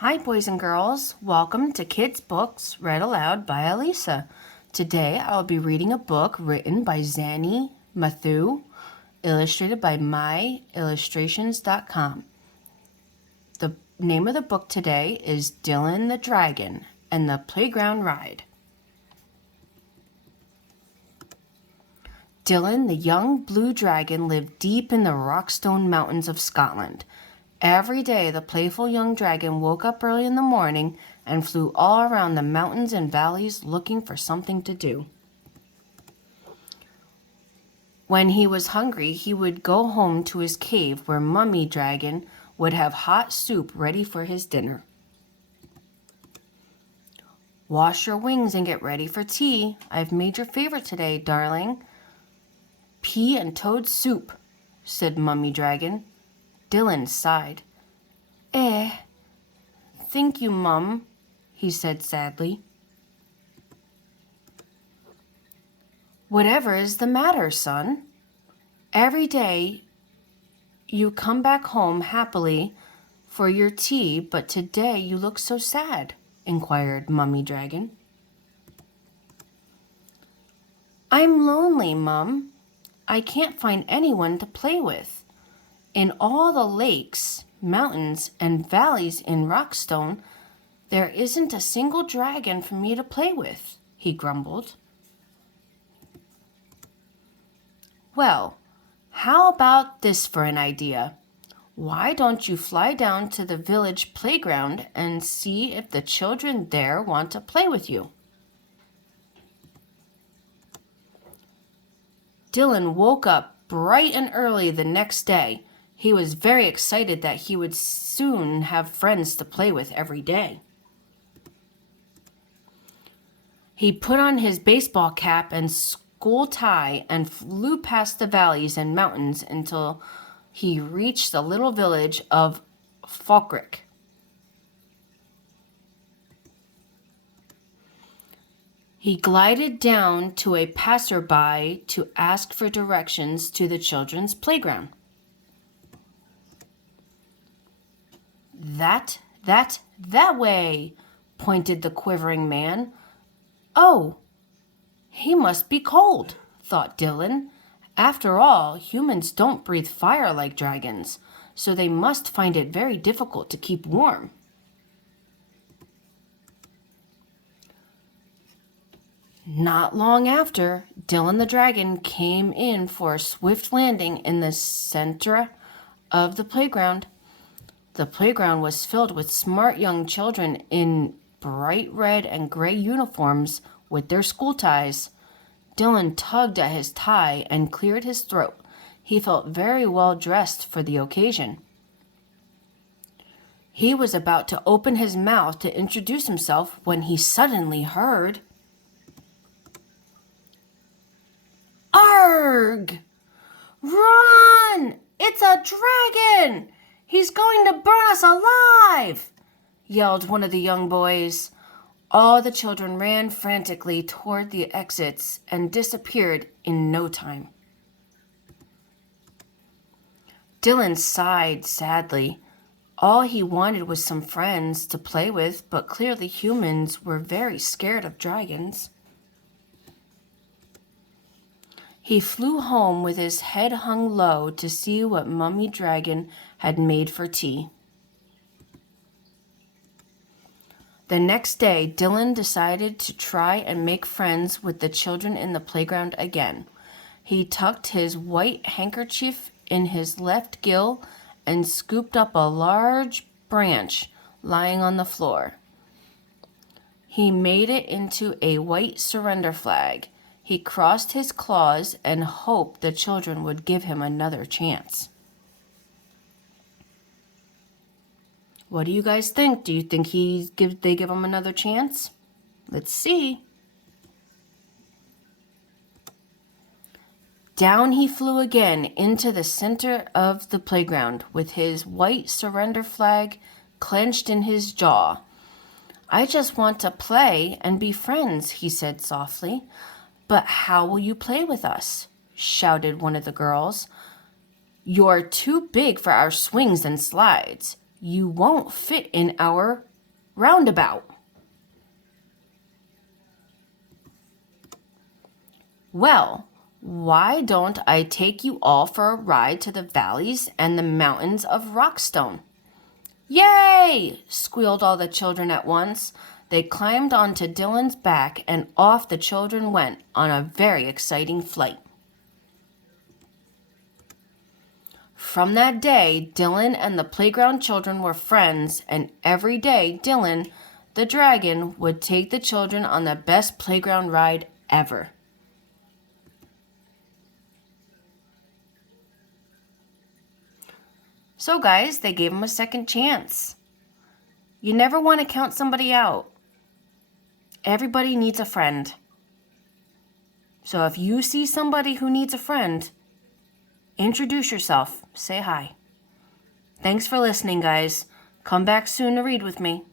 Hi, boys and girls. Welcome to Kids Books Read Aloud by Alyssa. Today I'll be reading a book written by Zanny Matthew, illustrated by myillustrations.com. The name of the book today is Dylan the Dragon and the Playground Ride. Dylan, the young blue dragon, lived deep in the Rockstone Mountains of Scotland. Every day, the playful young dragon woke up early in the morning and flew all around the mountains and valleys looking for something to do. When he was hungry, he would go home to his cave where Mummy Dragon would have hot soup ready for his dinner. Wash your wings and get ready for tea. I've made your favorite today, darling. Pea and toad soup, said Mummy Dragon. Dylan sighed. Thank you, Mum, he said sadly. Whatever is the matter, son? Every day you come back home happily for your tea, but today you look so sad, inquired Mummy Dragon. I'm lonely, Mum. I can't find anyone to play with. In all the lakes, mountains, and valleys in Rockstone, there isn't a single dragon for me to play with, he grumbled. Well, how about this for an idea? Why don't you fly down to the village playground and see if the children there want to play with you? Dylan woke up bright and early the next day. He was very excited that he would soon have friends to play with every day. He put on his baseball cap and school tie and flew past the valleys and mountains until he reached the little village of Falkirk. He glided down to a passerby to ask for directions to the children's playground. That way, pointed the quivering man. Oh, he must be cold, thought Dylan. After all, humans don't breathe fire like dragons, so they must find it very difficult to keep warm. Not long after, Dylan the dragon came in for a swift landing in the center of the playground. The playground was filled with smart young children in bright red and gray uniforms with their school ties. Dylan tugged at his tie and cleared his throat. He felt very well dressed for the occasion. He was about to open his mouth to introduce himself when he suddenly heard, "Arg! Run! It's a dragon! He's going to burn us alive!" yelled one of the young boys. All the children ran frantically toward the exits and disappeared in no time. Dylan sighed sadly. All he wanted was some friends to play with, but clearly humans were very scared of dragons. He flew home with his head hung low to see what Mummy Dragon had made for tea. The next day, Dylan decided to try and make friends with the children in the playground again. He tucked his white handkerchief in his left gill and scooped up a large branch lying on the floor. He made it into a white surrender flag. He crossed his claws and hoped the children would give him another chance. What do you guys think? Do you think they give him another chance? Let's see. Down he flew again into the center of the playground with his white surrender flag clenched in his jaw. "I just want to play and be friends," he said softly. "But how will you play with us?" shouted one of the girls. "You're too big for our swings and slides. You won't fit in our roundabout. Well, why don't I take you all for a ride to the valleys and the mountains of Rockstone? Yay! Squealed all the children at once. They climbed onto Dylan's back and off the children went on a very exciting flight. From that day, Dylan and the playground children were friends, and every day Dylan, the dragon, would take the children on the best playground ride ever. So guys, they gave him a second chance. You never want to count somebody out. Everybody needs a friend. So if you see somebody who needs a friend, introduce yourself. Say hi. Thanks for listening, guys. Come back soon to read with me.